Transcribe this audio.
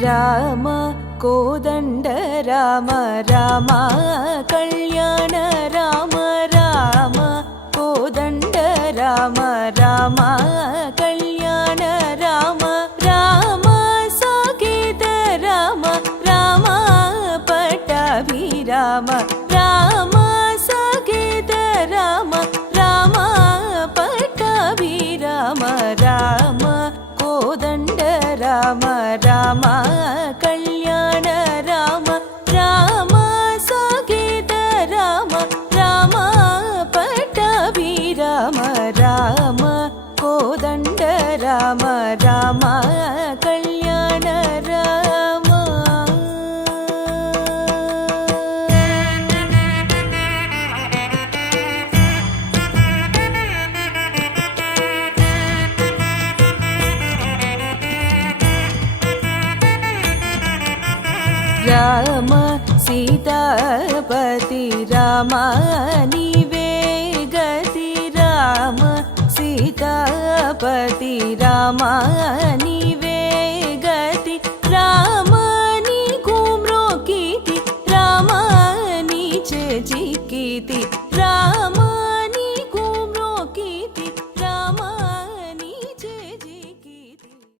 राम कोदण्ड राम राम कल्याण राम राम कोदण्ड राम राम कल्याण राम राम साकेत राम राम पट्टाभिराम राम साकेत राम राम पट्टाभिराम राम कोदण्ड राम राम कल्याण राम राम साकेत राम राम पट्टाभिराम राम कोदण्ड राम राम कल्याण राम राम सीतापति राम नीवे गति राम सीतापति राम नीवे गति राम नी घूमरो कीति राम नीचे जिकीति